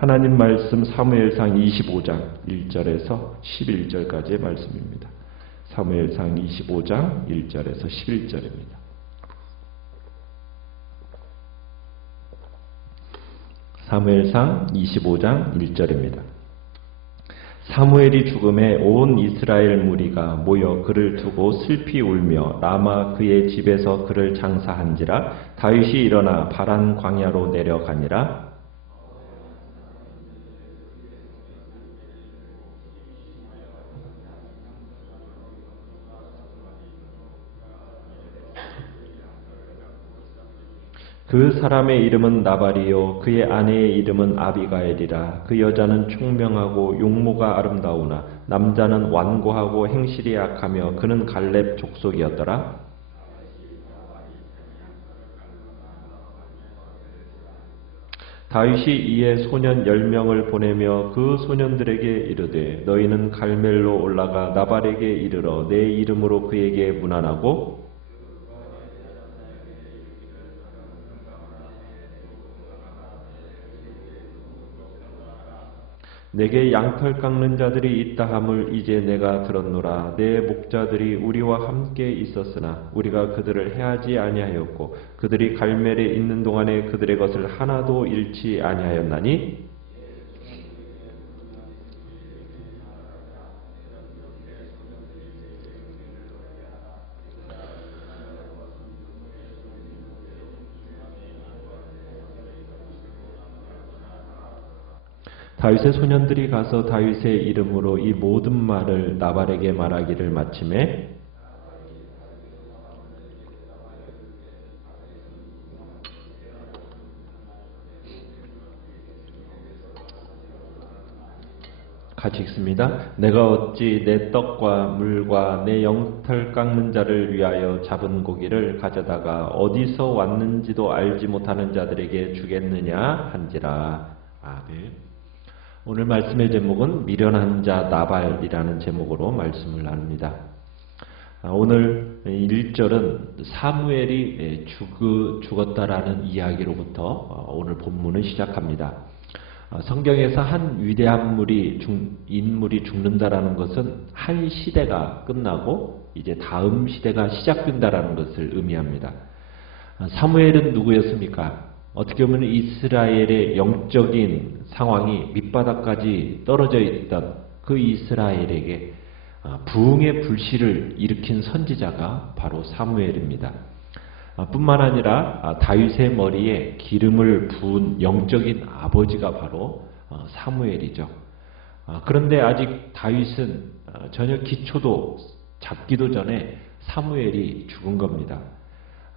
하나님 말씀 사무엘상 25장 1절에서 11절까지의 말씀입니다. 사무엘상 25장 1절에서 11절입니다. 사무엘상 25장 1절입니다. 사무엘이 죽음에 온 이스라엘 무리가 모여 그를 두고 슬피 울며 라마 그의 집에서 그를 장사한지라. 다윗이 일어나 바란 광야로 내려가니라. 그 사람의 이름은 나발이요 그의 아내의 이름은 아비가엘이라. 그 여자는 총명하고 용모가 아름다우나 남자는 완고하고 행실이 약하며 그는 갈렙 족속이었더라. 다윗이 이에 소년 10명을 보내며 그 소년들에게 이르되 너희는 갈멜로 올라가 나발에게 이르러 내 이름으로 그에게 문안하고 내게 양털 깎는 자들이 있다 함을 이제 내가 들었노라. 내 목자들이 우리와 함께 있었으나 우리가 그들을 해하지 아니하였고 그들이 갈멜에 있는 동안에 그들의 것을 하나도 잃지 아니하였나니 다윗의 소년들이 가서 다윗의 이름으로 이 모든 말을 나발에게 말하기를 마침에 같이 읽습니다. 내가 어찌 내 떡과 물과 내 영털 깎는 자를 위하여 잡은 고기를 가져다가 어디서 왔는지도 알지 못하는 자들에게 주겠느냐 한지라. 아멘. 오늘 말씀의 제목은 미련한 자 나발이라는 제목으로 말씀을 나눕니다. 오늘 1절은 사무엘이 죽었다라는 이야기로부터 오늘 본문을 시작합니다. 성경에서 한 위대한 인물이 죽는다라는 것은 한 시대가 끝나고 이제 다음 시대가 시작된다라는 것을 의미합니다. 사무엘은 누구였습니까? 어떻게 보면 이스라엘의 영적인 상황이 밑바닥까지 떨어져 있던 그 이스라엘에게 부흥의 불씨를 일으킨 선지자가 바로 사무엘입니다. 뿐만 아니라 다윗의 머리에 기름을 부은 영적인 아버지가 바로 사무엘이죠. 그런데 아직 다윗은 전혀 기초도 잡기도 전에 사무엘이 죽은 겁니다.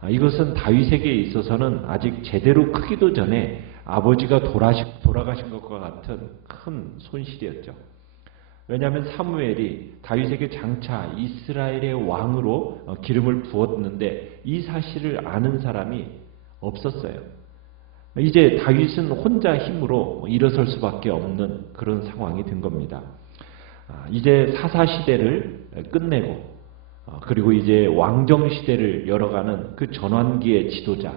이것은 다윗에게 있어서는 아직 제대로 크기도 전에 아버지가 돌아가신 것과 같은 큰 손실이었죠. 왜냐하면 사무엘이 다윗에게 장차 이스라엘의 왕으로 기름을 부었는데 이 사실을 아는 사람이 없었어요. 이제 다윗은 혼자 힘으로 일어설 수밖에 없는 그런 상황이 된 겁니다. 이제 사사시대를 끝내고 그리고 이제 왕정시대를 열어가는 그 전환기의 지도자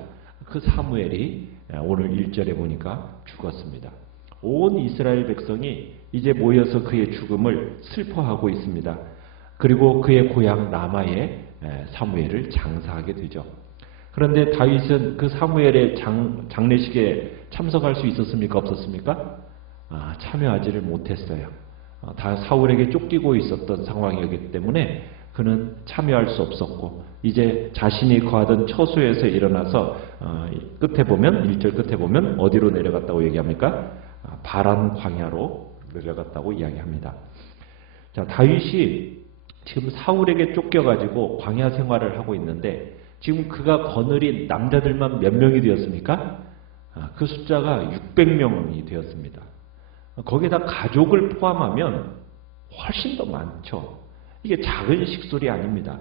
그 사무엘이 오늘 1절에 보니까 죽었습니다. 온 이스라엘 백성이 이제 모여서 그의 죽음을 슬퍼하고 있습니다. 그리고 그의 고향 라마에 사무엘을 장사하게 되죠. 그런데 다윗은 그 사무엘의 장례식에 참석할 수 있었습니까? 없었습니까? 참여하지를 못했어요. 다 사울에게 쫓기고 있었던 상황이었기 때문에 그는 참여할 수 없었고 이제 자신이 거하던 처소에서 일어나서 끝에 보면 1절 끝에 보면 어디로 내려갔다고 얘기합니까? 바란 광야로 내려갔다고 이야기합니다. 자, 다윗이 지금 사울에게 쫓겨가지고 광야 생활을 하고 있는데 지금 그가 거느린 남자들만 몇 명이 되었습니까? 그 숫자가 600명이 되었습니다. 거기에다 가족을 포함하면 훨씬 더 많죠. 이게 작은 식솔이 아닙니다.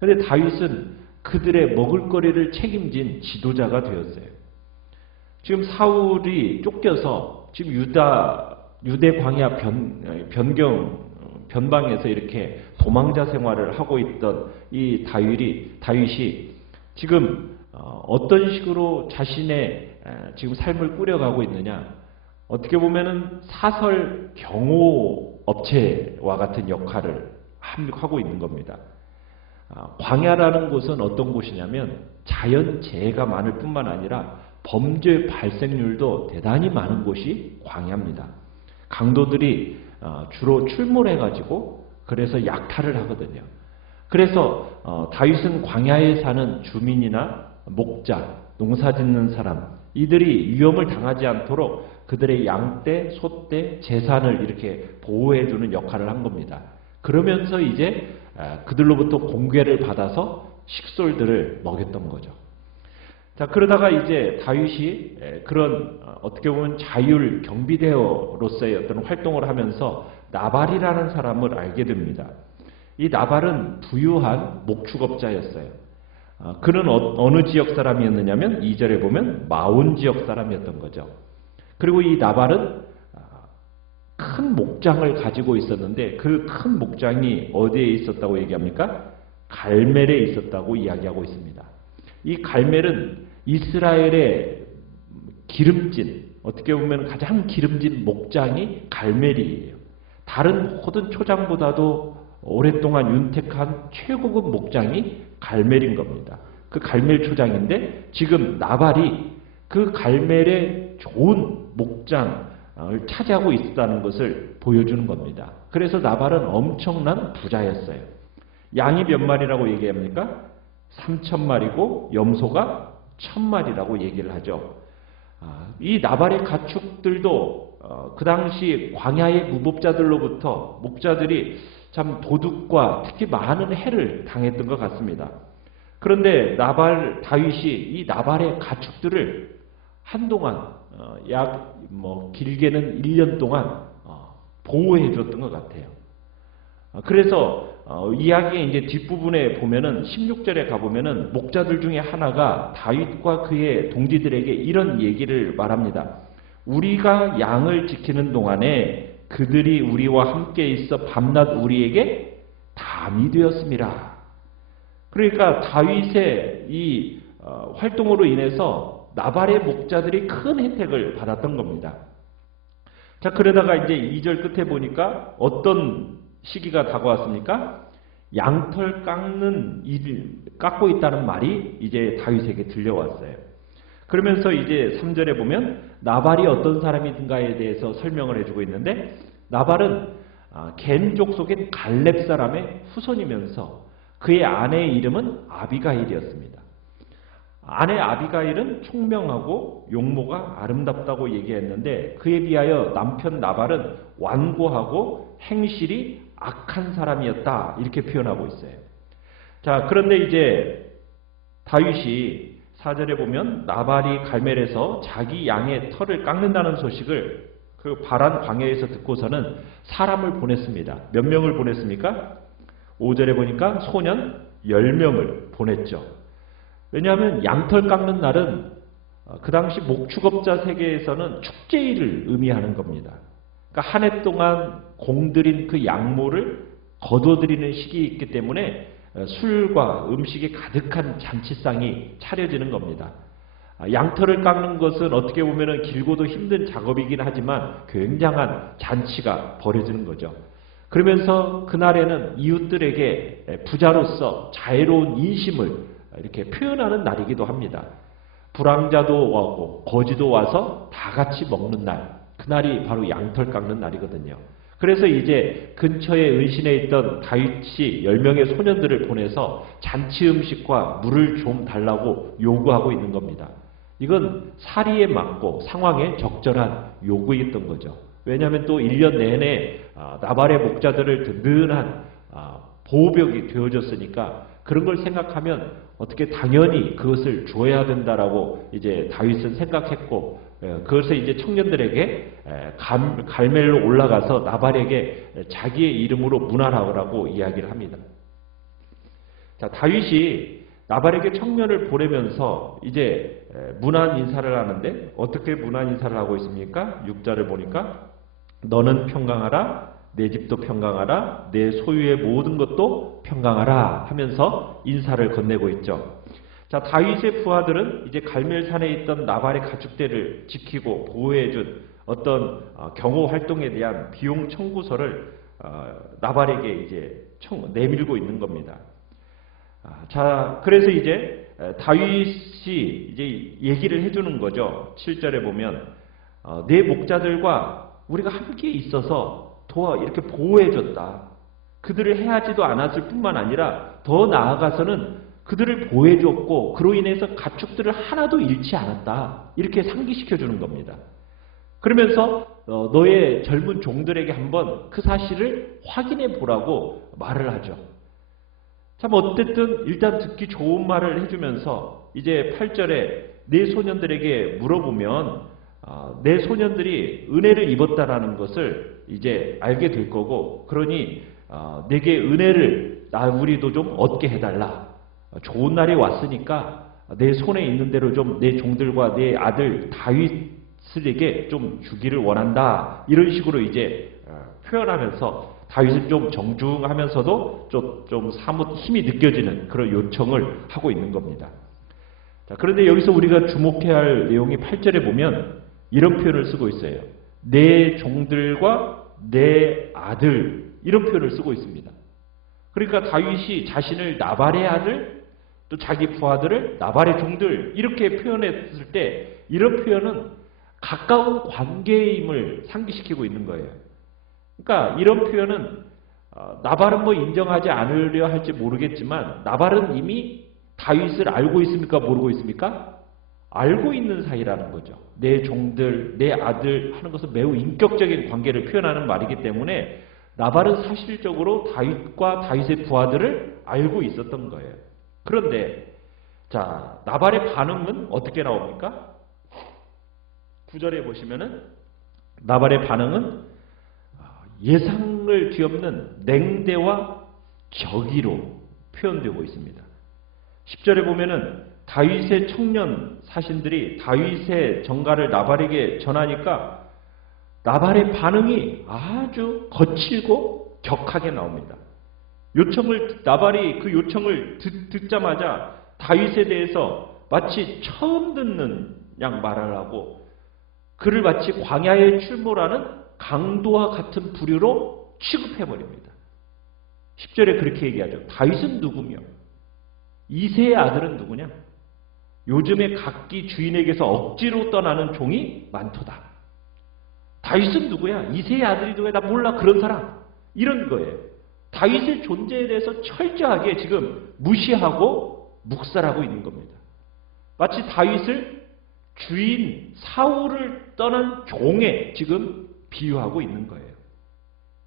그런데 다윗은 그들의 먹을거리를 책임진 지도자가 되었어요. 지금 사울이 쫓겨서 지금 유대 광야 변방에서 이렇게 도망자 생활을 하고 있던 이 다윗이 지금 어떤 식으로 자신의 지금 삶을 꾸려가고 있느냐? 어떻게 보면은 사설 경호 업체와 같은 역할을 하고 있는 겁니다. 광야라는 곳은 어떤 곳이냐면 자연재해가 많을 뿐만 아니라 범죄 발생률도 대단히 많은 곳이 광야입니다. 강도들이 주로 출몰해가지고 그래서 약탈을 하거든요. 그래서 다윗은 광야에 사는 주민이나 목자, 농사짓는 사람 이들이 위험을 당하지 않도록 그들의 양떼, 소떼, 재산을 이렇게 보호해주는 역할을 한 겁니다. 그러면서 이제 그들로부터 공개를 받아서 식솔들을 먹였던 거죠. 자, 그러다가 이제 다윗이 그런 어떻게 보면 자율 경비대원으로서의 어떤 활동을 하면서 나발이라는 사람을 알게 됩니다. 이 나발은 부유한 목축업자였어요. 그는 어느 지역 사람이었느냐면 2절에 보면 마온 지역 사람이었던 거죠. 그리고 이 나발은 큰 목장을 가지고 있었는데 그 큰 목장이 어디에 있었다고 얘기합니까? 갈멜에 있었다고 이야기하고 있습니다. 이 갈멜은 이스라엘의 기름진, 어떻게 보면 가장 기름진 목장이 갈멜이에요. 다른 모든 초장보다도 오랫동안 윤택한 최고급 목장이 갈멜인 겁니다. 그 갈멜 초장인데 지금 나발이 그 갈멜의 좋은 목장을 차지하고 있다는 것을 보여주는 겁니다. 그래서 나발은 엄청난 부자였어요. 양이 몇 마리라고 얘기합니까? 3,000마리고 염소가 1,000마리라고 얘기를 하죠. 이 나발의 가축들도 그 당시 광야의 무법자들로부터 목자들이 참 도둑과 특히 많은 해를 당했던 것 같습니다. 그런데 다윗이 이 나발의 가축들을 한동안 길게는 1년 동안 보호해 줬던 것 같아요. 그래서 이야기의 이제 뒷부분에 보면은 16절에 가보면은 목자들 중에 하나가 다윗과 그의 동지들에게 이런 얘기를 말합니다. 우리가 양을 지키는 동안에 그들이 우리와 함께 있어 밤낮 우리에게 담이 되었습니다. 그러니까 다윗의 이 활동으로 인해서 나발의 목자들이 큰 혜택을 받았던 겁니다. 자, 그러다가 이제 2절 끝에 보니까 어떤 시기가 다가왔습니까? 양털 깎고 있다는 말이 이제 다윗에게 들려왔어요. 그러면서 이제 3절에 보면 나발이 어떤 사람인가에 대해서 설명을 해주고 있는데 나발은 겐 족속인 갈렙 사람의 후손이면서 그의 아내의 이름은 아비가일이었습니다. 아내 아비가일은 총명하고 용모가 아름답다고 얘기했는데 그에 비하여 남편 나발은 완고하고 행실이 악한 사람이었다 이렇게 표현하고 있어요. 자, 그런데 이제 다윗이 4절에 보면 나발이 갈멜에서 자기 양의 털을 깎는다는 소식을 그 바란 광야에서 듣고서는 사람을 보냈습니다. 몇 명을 보냈습니까? 5절에 보니까 소년 10명을 보냈죠. 왜냐하면 양털 깎는 날은 그 당시 목축업자 세계에서는 축제일을 의미하는 겁니다. 그러니까 한 해 동안 공들인 그 양모를 거둬들이는 시기이기 때문에 술과 음식이 가득한 잔치상이 차려지는 겁니다. 양털을 깎는 것은 어떻게 보면 길고도 힘든 작업이긴 하지만 굉장한 잔치가 벌어지는 거죠. 그러면서 그날에는 이웃들에게 부자로서 자애로운 인심을 이렇게 표현하는 날이기도 합니다. 불황자도 오고 거지도 와서 다 같이 먹는 날, 그날이 바로 양털 깎는 날이거든요. 그래서 이제 근처에 은신해 있던 다윗이 10명의 소년들을 보내서 잔치 음식과 물을 좀 달라고 요구하고 있는 겁니다. 이건 사리에 맞고 상황에 적절한 요구였던 거죠. 왜냐하면 또 1년 내내 나발의 목자들을 든든한 보호벽이 되어줬으니까 그런 걸 생각하면 어떻게 당연히 그것을 줘야 된다라고 이제 다윗은 생각했고 그것을 이제 청년들에게 갈멜로 올라가서 나발에게 자기의 이름으로 문안하라고 이야기를 합니다. 자, 다윗이 나발에게 청년을 보내면서 이제 문안 인사를 하는데 어떻게 문안 인사를 하고 있습니까? 6절을 보니까 너는 평강하라, 내 집도 평강하라, 내 소유의 모든 것도 평강하라 하면서 인사를 건네고 있죠. 자, 다윗의 부하들은 이제 갈멜산에 있던 나발의 가축대를 지키고 보호해준 어떤 경호 활동에 대한 비용 청구서를 나발에게 이제 내밀고 있는 겁니다. 자, 그래서 이제 다윗이 이제 얘기를 해주는 거죠. 7절에 보면 내 목자들과 우리가 함께 있어서 이렇게 보호해줬다. 그들을 해하지도 않았을 뿐만 아니라 더 나아가서는 그들을 보호해줬고 그로 인해서 가축들을 하나도 잃지 않았다. 이렇게 상기시켜 주는 겁니다. 그러면서 너의 젊은 종들에게 한번 그 사실을 확인해 보라고 말을 하죠. 참 어쨌든 일단 듣기 좋은 말을 해주면서 이제 8절에 내 소년들에게 물어보면 내 소년들이 은혜를 입었다라는 것을 이제 알게 될 거고, 그러니 내게 은혜를 우리도 좀 얻게 해달라. 좋은 날이 왔으니까 내 손에 있는 대로 좀 내 종들과 내 아들 다윗에게 좀 주기를 원한다. 이런 식으로 이제 표현하면서 다윗은 좀 정중하면서도 좀 사뭇 힘이 느껴지는 그런 요청을 하고 있는 겁니다. 자, 그런데 여기서 우리가 주목해야 할 내용이 8절에 보면 이런 표현을 쓰고 있어요. 내 종들과 내 아들, 이런 표현을 쓰고 있습니다. 그러니까 다윗이 자신을 나발의 아들, 또 자기 부하들을 나발의 종들 이렇게 표현했을 때 이런 표현은 가까운 관계임을 상기시키고 있는 거예요. 그러니까 이런 표현은 나발은 뭐 인정하지 않으려 할지 모르겠지만 나발은 이미 다윗을 알고 있습니까? 모르고 있습니까? 알고 있는 사이라는 거죠. 내 종들, 내 아들 하는 것은 매우 인격적인 관계를 표현하는 말이기 때문에 나발은 사실적으로 다윗과 다윗의 부하들을 알고 있었던 거예요. 그런데 자, 나발의 반응은 어떻게 나옵니까? 9절에 보시면은 나발의 반응은 예상을 뒤엎는 냉대와 적의로 표현되고 있습니다. 10절에 보면은 다윗의 청년 사신들이 다윗의 전가를 나발에게 전하니까 나발의 반응이 아주 거칠고 격하게 나옵니다. 나발이 그 요청을 듣자마자 다윗에 대해서 마치 처음 듣는 양 말을 하고 그를 마치 광야에 출몰하는 강도와 같은 부류로 취급해버립니다. 10절에 그렇게 얘기하죠. 다윗은 누구며 이새의 아들은 누구냐? 요즘에 각기 주인에게서 억지로 떠나는 종이 많도다. 다윗은 누구야? 이새의 아들이 누구야? 나 몰라. 그런 사람. 이런 거예요. 다윗의 존재에 대해서 철저하게 지금 무시하고 묵살하고 있는 겁니다. 마치 다윗을 주인 사울을 떠난 종에 지금 비유하고 있는 거예요.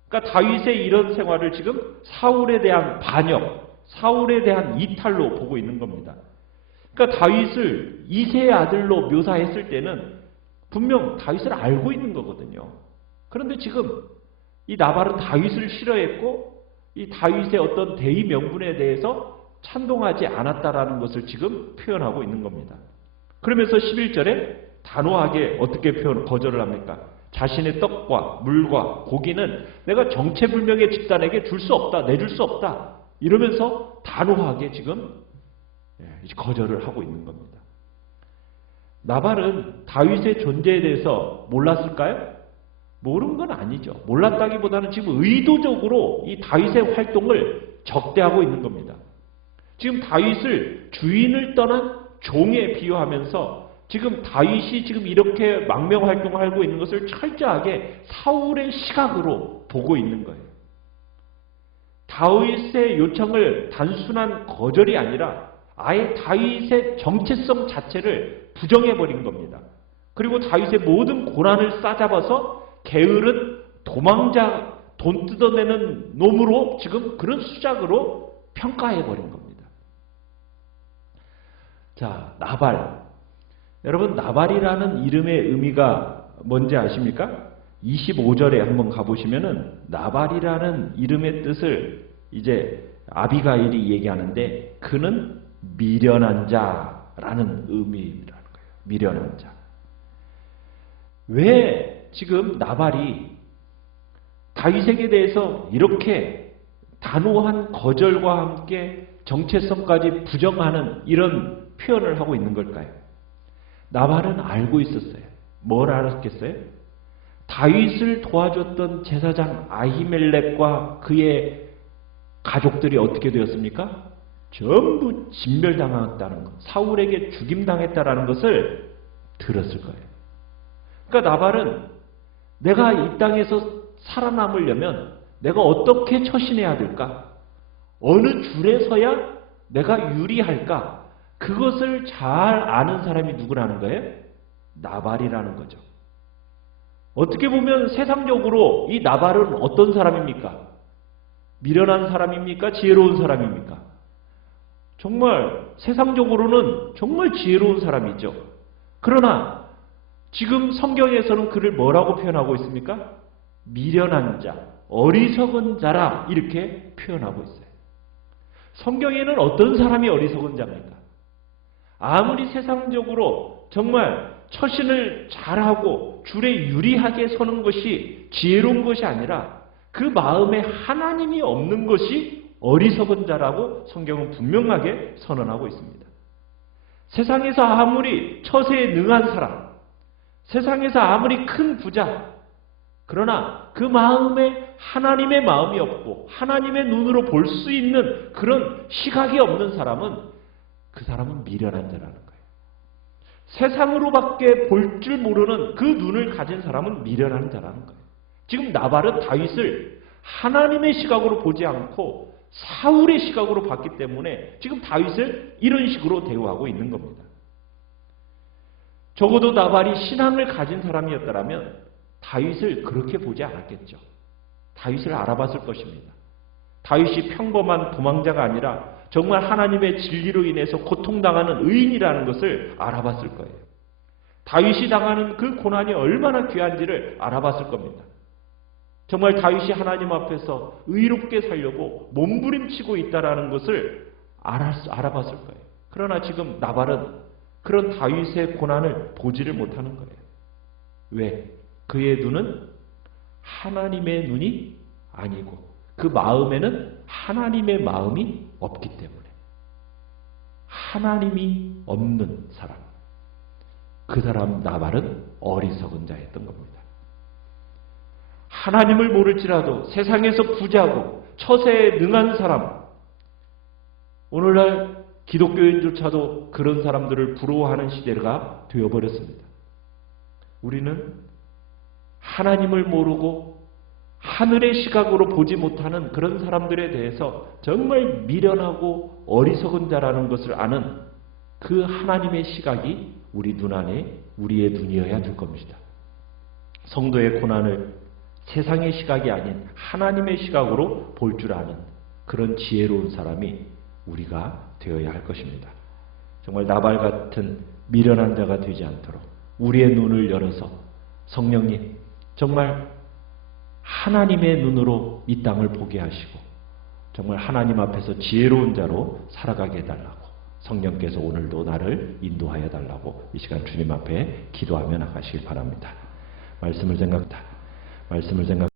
그러니까 다윗의 이런 생활을 지금 사울에 대한 반역, 사울에 대한 이탈로 보고 있는 겁니다. 그러니까 다윗을 이새의 아들로 묘사했을 때는 분명 다윗을 알고 있는 거거든요. 그런데 지금 이 나발은 다윗을 싫어했고 이 다윗의 어떤 대의 명분에 대해서 찬동하지 않았다라는 것을 지금 표현하고 있는 겁니다. 그러면서 11절에 단호하게 어떻게 거절을 합니까? 자신의 떡과 물과 고기는 내가 정체불명의 집단에게 줄 수 없다, 내줄 수 없다. 이러면서 단호하게 지금 거절을 하고 있는 겁니다. 나발은 다윗의 존재에 대해서 몰랐을까요? 모른 건 아니죠. 몰랐다기보다는 지금 의도적으로 이 다윗의 활동을 적대하고 있는 겁니다. 지금 다윗을 주인을 떠난 종에 비유하면서 지금 다윗이 지금 이렇게 망명 활동을 하고 있는 것을 철저하게 사울의 시각으로 보고 있는 거예요. 다윗의 요청을 단순한 거절이 아니라 아예 다윗의 정체성 자체를 부정해버린 겁니다. 그리고 다윗의 모든 고난을 싸잡아서 게으른 도망자, 돈 뜯어내는 놈으로 지금 그런 수작으로 평가해버린 겁니다. 자, 나발. 여러분, 나발이라는 이름의 의미가 뭔지 아십니까? 25절에 한번 가보시면은 나발이라는 이름의 뜻을 이제 아비가일이 얘기하는데 그는 미련한 자라는 의미라는 거예요. 미련한 자. 왜 지금 나발이 다윗에게 대해서 이렇게 단호한 거절과 함께 정체성까지 부정하는 이런 표현을 하고 있는 걸까요? 나발은 알고 있었어요. 뭘 알았겠어요? 다윗을 도와줬던 제사장 아히멜렉과 그의 가족들이 어떻게 되었습니까? 전부 진멸당했다는 것, 사울에게 죽임당했다라는 것을 들었을 거예요. 그러니까 나발은 내가 이 땅에서 살아남으려면 내가 어떻게 처신해야 될까? 어느 줄에 서야 내가 유리할까? 그것을 잘 아는 사람이 누구라는 거예요? 나발이라는 거죠. 어떻게 보면 세상적으로 이 나발은 어떤 사람입니까? 미련한 사람입니까? 지혜로운 사람입니까? 정말 세상적으로는 정말 지혜로운 사람이죠. 그러나 지금 성경에서는 그를 뭐라고 표현하고 있습니까? 미련한 자, 어리석은 자라 이렇게 표현하고 있어요. 성경에는 어떤 사람이 어리석은 자입니까? 아무리 세상적으로 정말 처신을 잘하고 줄에 유리하게 서는 것이 지혜로운 것이 아니라 그 마음에 하나님이 없는 것이 어리석은 자라고 성경은 분명하게 선언하고 있습니다. 세상에서 아무리 처세에 능한 사람, 세상에서 아무리 큰 부자, 그러나 그 마음에 하나님의 마음이 없고 하나님의 눈으로 볼 수 있는 그런 시각이 없는 사람은 그 사람은 미련한 자라는 거예요. 세상으로밖에 볼 줄 모르는 그 눈을 가진 사람은 미련한 자라는 거예요. 지금 나발은 다윗을 하나님의 시각으로 보지 않고 사울의 시각으로 봤기 때문에 지금 다윗을 이런 식으로 대우하고 있는 겁니다. 적어도 나발이 신앙을 가진 사람이었다면 다윗을 그렇게 보지 않았겠죠. 다윗을 알아봤을 것입니다. 다윗이 평범한 도망자가 아니라 정말 하나님의 진리로 인해서 고통당하는 의인이라는 것을 알아봤을 거예요. 다윗이 당하는 그 고난이 얼마나 귀한지를 알아봤을 겁니다. 정말 다윗이 하나님 앞에서 의롭게 살려고 몸부림치고 있다는 것을 알아봤을 거예요. 그러나 지금 나발은 그런 다윗의 고난을 보지를 못하는 거예요. 왜? 그의 눈은 하나님의 눈이 아니고 그 마음에는 하나님의 마음이 없기 때문에 하나님이 없는 사람, 그 사람 나발은 어리석은 자였던 겁니다. 하나님을 모를지라도 세상에서 부자고 처세에 능한 사람, 오늘날 기독교인조차도 그런 사람들을 부러워하는 시대가 되어버렸습니다. 우리는 하나님을 모르고 하늘의 시각으로 보지 못하는 그런 사람들에 대해서 정말 미련하고 어리석은 자라는 것을 아는 그 하나님의 시각이 우리 눈 안에 우리의 눈이어야 될 겁니다. 성도의 고난을 세상의 시각이 아닌 하나님의 시각으로 볼 줄 아는 그런 지혜로운 사람이 우리가 되어야 할 것입니다. 정말 나발 같은 미련한 자가 되지 않도록 우리의 눈을 열어서 성령님 정말 하나님의 눈으로 이 땅을 보게 하시고 정말 하나님 앞에서 지혜로운 자로 살아가게 해달라고 성령께서 오늘도 나를 인도하여 달라고 이 시간 주님 앞에 기도하며 나가시길 바랍니다. 말씀을 생각합니다.